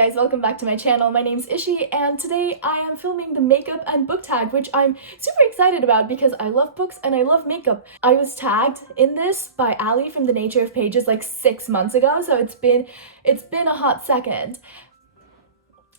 guys, welcome back to my channel. My name's Ishi and today I am filming the makeup and book tag, which I'm super excited about because I love books and I love makeup. I was tagged in this by Ali from The Nature of Pages like 6 months ago, so it's been a hot second.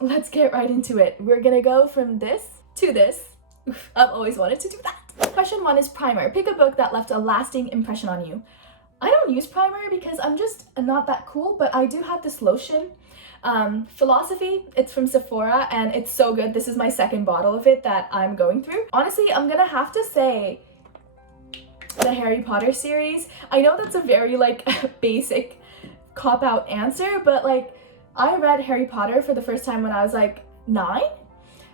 Let's get right into it. We're gonna go from this to this. Oof, I've always wanted to do that. Question 1 is primer. Pick a book that left a lasting impression on you. I don't use primer because I'm just not that cool, but I do have this lotion. Philosophy, it's from Sephora and it's so good. This is my second bottle of it that I'm going through. Honestly, I'm gonna have to say the Harry Potter series. I know that's a very like basic cop-out answer, but like I read Harry Potter for the first time when I was like 9.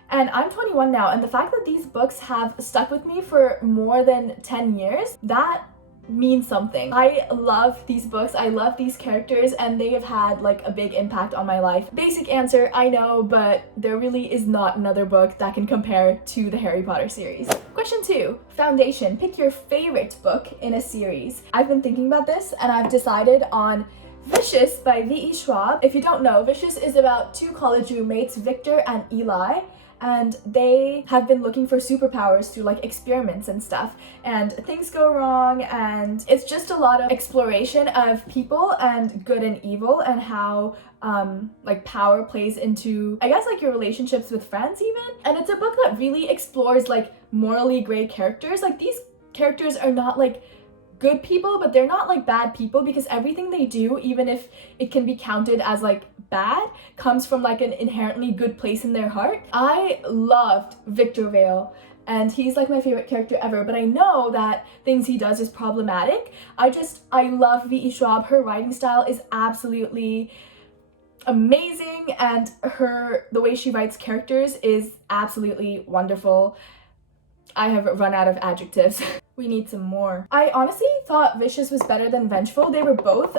And I'm 21 now, and the fact that these books have stuck with me for more than 10 years, that means something. I love these books, I love these characters, and they have had like a big impact on my life. Basic answer, I know, but there really is not another book that can compare to the Harry Potter series. Question 2, foundation. Pick your favorite book in a series. I've been thinking about this and I've decided on Vicious by V.E. Schwab. If you don't know, Vicious is about two college roommates, Victor and Eli, and they have been looking for superpowers through like experiments and stuff, and things go wrong, and it's just a lot of exploration of people and good and evil and how like power plays into, I guess, like your relationships with friends even. And it's a book that really explores like morally gray characters. Like these characters are not like good people, but they're not like bad people, because everything they do, even if it can be counted as like bad, comes from like an inherently good place in their heart. I loved Victor Vale and he's like my favorite character ever, but I know that things he does is problematic. I love V.E. Schwab. Her writing style is absolutely amazing, and the way she writes characters is absolutely wonderful. I have run out of adjectives. We need some more. I honestly thought Vicious was better than Vengeful. They were both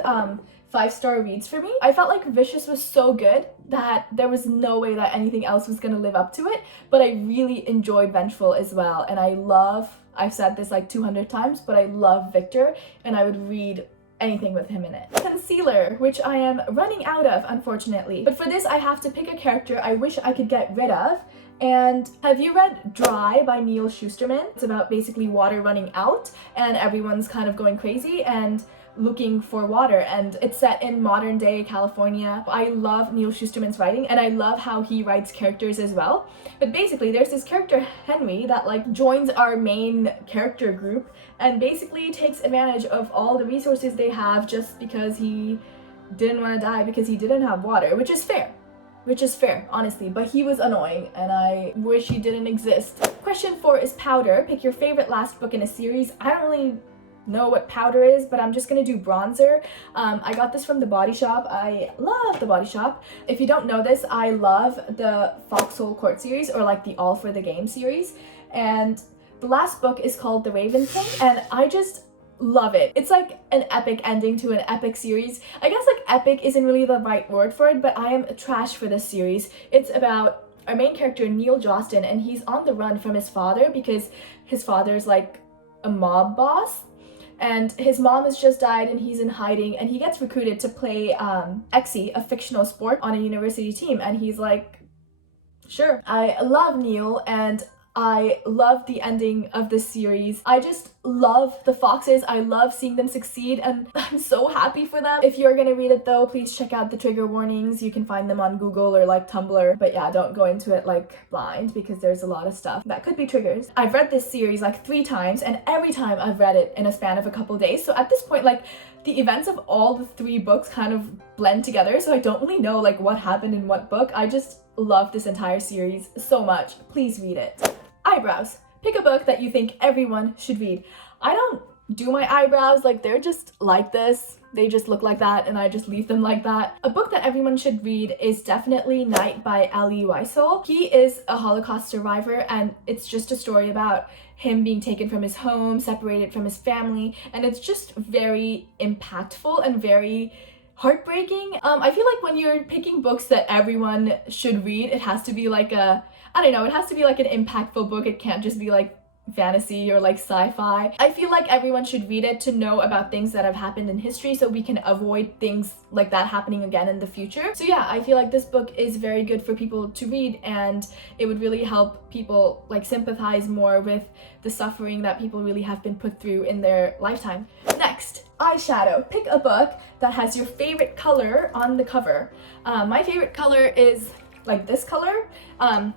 5-star reads for me. I felt like Vicious was so good that there was no way that anything else was gonna live up to it, but I really enjoyed Vengeful as well. And I've said this like 200 times, but I love Victor and I would read anything with him in it. Concealer, which I am running out of, unfortunately. But for this, I have to pick a character I wish I could get rid of. And have you read Dry by Neil Shusterman? It's about basically water running out and everyone's kind of going crazy and looking for water, and it's set in modern day California. I love Neil Shusterman's writing and I love how he writes characters as well. But basically there's this character Henry that like joins our main character group and basically takes advantage of all the resources they have just because he didn't want to die because he didn't have water, which is fair, honestly, but he was annoying and I wish he didn't exist. Question 4 is powder. Pick your favorite last book in a series. I don't really know what powder is, but I'm just gonna do bronzer. I got this from The Body Shop. I love The Body Shop. If you don't know this, I love the Foxhole Court series, or like the All for the Game series, and the last book is called The Raven King, and I just love it. It's like an epic ending to an epic series. I guess like epic isn't really the right word for it, but I am trash for this series. It's about our main character, Neil Jostin, and he's on the run from his father because his father's like a mob boss, and his mom has just died and he's in hiding, and he gets recruited to play Exy, a fictional sport, on a university team, and he's like, sure. I love Neil and I love the ending of this series. I just love the foxes. I love seeing them succeed and I'm so happy for them. If you're gonna read it though, please check out the trigger warnings. You can find them on Google or like Tumblr. But yeah, don't go into it like blind because there's a lot of stuff that could be triggers. I've read this series like 3 times and every time I've read it in a span of a couple days. So at this point, like the events of all the 3 books kind of blend together. So I don't really know like what happened in what book. I just love this entire series so much. Please read it. Eyebrows. Pick a book that you think everyone should read. I don't do my eyebrows, like they're just like this. They just look like that and I just leave them like that. A book that everyone should read is definitely Night by Elie Wiesel. He is a Holocaust survivor and it's just a story about him being taken from his home, separated from his family, and it's just very impactful and very heartbreaking. I feel like when you're picking books that everyone should read, it has to be like it has to be like an impactful book. It can't just be like fantasy or like sci-fi. I feel like everyone should read it to know about things that have happened in history so we can avoid things like that happening again in the future. So yeah, I feel like this book is very good for people to read, and it would really help people like sympathize more with the suffering that people really have been put through in their lifetime. Next, eyeshadow. Pick a book that has your favorite color on the cover. My favorite color is like this color.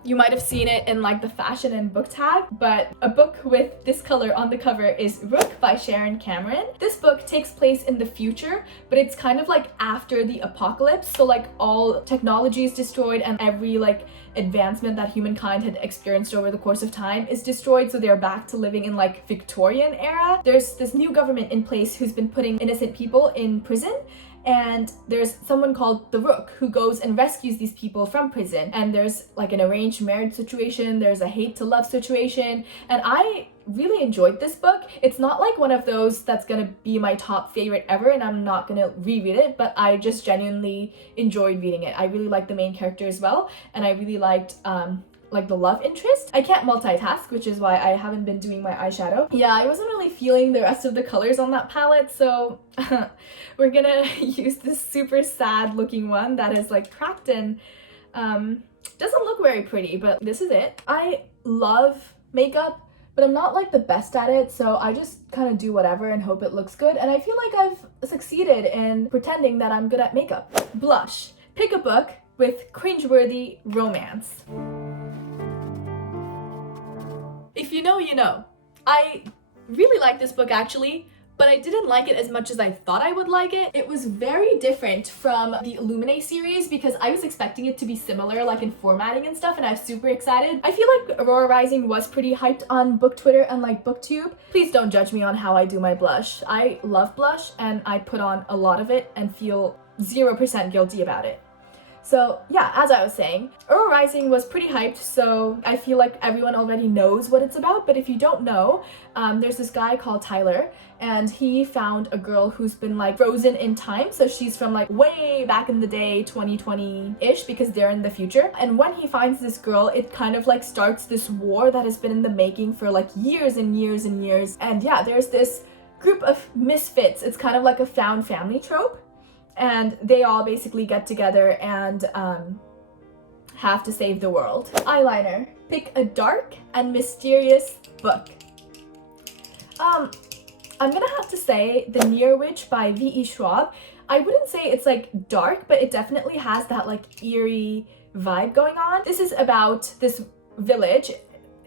You might have seen it in like the fashion and book tag, but a book with this color on the cover is Rook by Sharon Cameron. This book takes place in the future, but it's kind of like after the apocalypse. So like all technology is destroyed and every like advancement that humankind had experienced over the course of time is destroyed, so they're back to living in like Victorian era. There's this new government in place who's been putting innocent people in prison, and there's someone called the Rook who goes and rescues these people from prison, and there's like an arranged marriage situation, there's a hate to love situation, and I really enjoyed this book. It's not like one of those that's gonna be my top favorite ever and I'm not gonna reread it, but I just genuinely enjoyed reading it. I really liked the main character as well, and I really liked like the love interest. I can't multitask, which is why I haven't been doing my eyeshadow. Yeah, I wasn't really feeling the rest of the colors on that palette, so we're gonna use this super sad looking one that is like cracked and doesn't look very pretty, but this is it. I love makeup, but I'm not like the best at it, so I just kind of do whatever and hope it looks good, and I feel like I've succeeded in pretending that I'm good at makeup. Blush. Pick a book with cringe-worthy romance. If you know, you know. I really like this book actually, but I didn't like it as much as I thought I would like it. It was very different from the Illuminae series because I was expecting it to be similar like in formatting and stuff, and I was super excited. I feel like Aurora Rising was pretty hyped on book Twitter and like booktube. Please don't judge me on how I do my blush. I love blush and I put on a lot of it and feel 0% guilty about it. So yeah, as I was saying, Aurora Rising was pretty hyped, so I feel like everyone already knows what it's about, but if you don't know, there's this guy called Tyler, and he found a girl who's been like frozen in time, so she's from like way back in the day, 2020-ish, because they're in the future. And when he finds this girl, it kind of like starts this war that has been in the making for like years and years and years. And yeah, there's this group of misfits. It's kind of like a found family trope. And they all basically get together and have to save the world. Eyeliner. Pick a dark and mysterious book. I'm gonna have to say The Near Witch by V.E. Schwab. I wouldn't say it's like dark, but it definitely has that like eerie vibe going on. This is about this village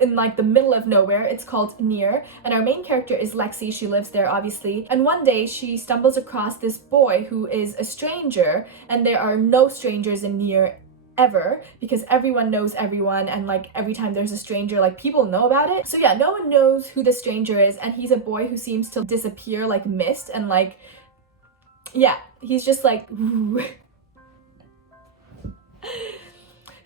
in like the middle of nowhere. It's called Near, and our main character is Lexi. She lives there obviously, and one day she stumbles across this boy who is a stranger, and there are no strangers in Near ever because everyone knows everyone, and like every time there's a stranger, like people know about it. So yeah, no one knows who the stranger is, and he's a boy who seems to disappear like mist, and like yeah, he's just like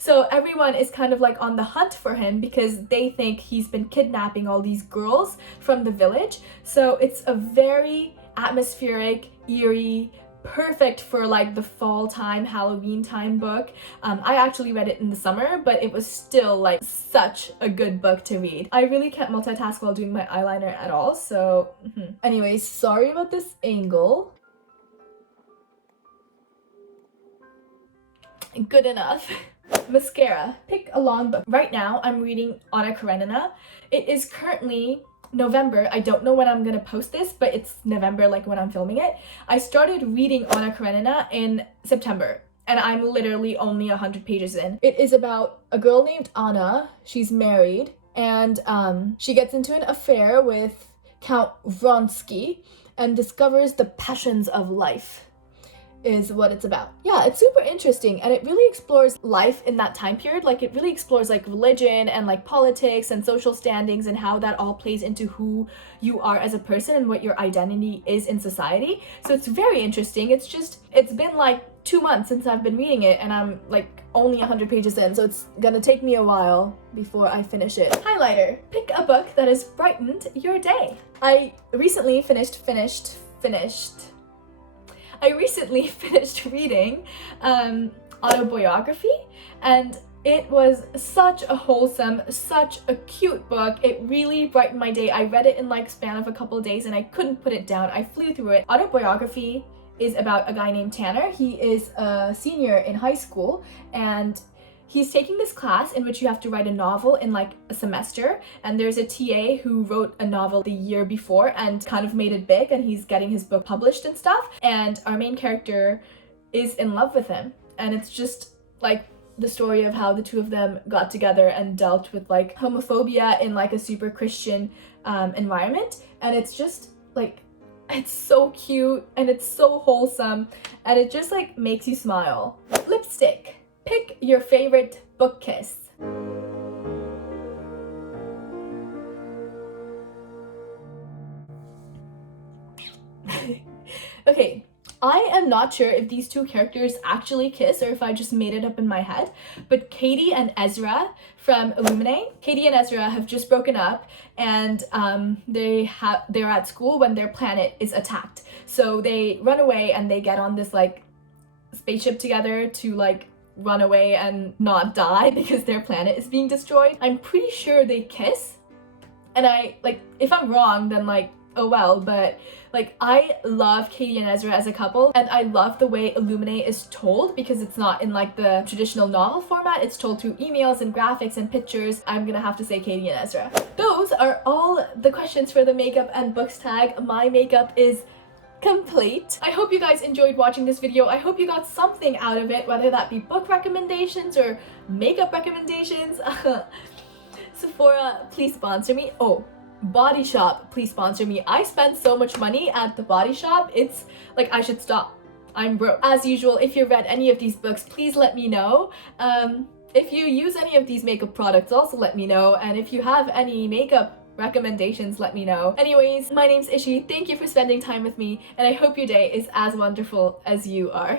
So everyone is kind of like on the hunt for him because they think he's been kidnapping all these girls from the village. So it's a very atmospheric, eerie, perfect for like the fall time, Halloween time book. I actually read it in the summer, but it was still like such a good book to read. I really can't multitask while doing my eyeliner at all, so Anyways, sorry about this angle. Good enough. Mascara. Pick a long book. Right now, I'm reading Anna Karenina. It is currently November. I don't know when I'm gonna post this, but it's November, like when I'm filming it. I started reading Anna Karenina in September, and I'm literally only 100 pages in. It is about a girl named Anna. She's married, and she gets into an affair with Count Vronsky and discovers the passions of life. Is what it's about. Yeah, it's super interesting, and it really explores life in that time period. Like it really explores like religion and like politics and social standings and how that all plays into who you are as a person and what your identity is in society. So it's very interesting. It's been like 2 months since I've been reading it, and I'm like only 100 pages in, so it's gonna take me a while before I finish it. Highlighter. Pick a book that has brightened your day. I recently finished reading autobiography, and It was such a wholesome, such a cute book. It really brightened my day. I read it in like span of a couple of days and I couldn't put it down. I flew through it. Autobiography is about a guy named Tanner. He is a senior in high school and he's taking this class in which you have to write a novel in like a semester, and there's a TA who wrote a novel the year before and kind of made it big, and he's getting his book published and stuff, and our main character is in love with him, and it's just like the story of how the two of them got together and dealt with like homophobia in like a super Christian environment, and it's just like, it's so cute and it's so wholesome and it just like makes you smile. Lipstick. Pick your favorite book kiss. Okay, I am not sure if these two characters actually kiss or if I just made it up in my head, but Katie and Ezra from EYELINER. Katie and Ezra have just broken up, and they're at school when their planet is attacked. So they run away and they get on this like spaceship together to like run away and not die because their planet is being destroyed. I'm pretty sure they kiss, and I like, if I'm wrong then like, oh well, but like I love Katie and Ezra as a couple, and I love the way EYELINER is told because it's not in like the traditional novel format. It's told through emails and graphics and pictures. I'm gonna have to say Katie and Ezra. Those are all the questions for the makeup and books tag. My makeup is complete. I hope you guys enjoyed watching this video. I hope you got something out of it, whether that be book recommendations or makeup recommendations. Sephora, please sponsor me. Oh, Body Shop, please sponsor me. I spend so much money at the Body Shop, it's like I should stop. I'm broke. As usual, if you read any of these books, please let me know. If you use any of these makeup products, also let me know, and if you have any makeup recommendations, let me know. Anyways, my name's Ishi. Thank you for spending time with me, and I hope your day is as wonderful as you are.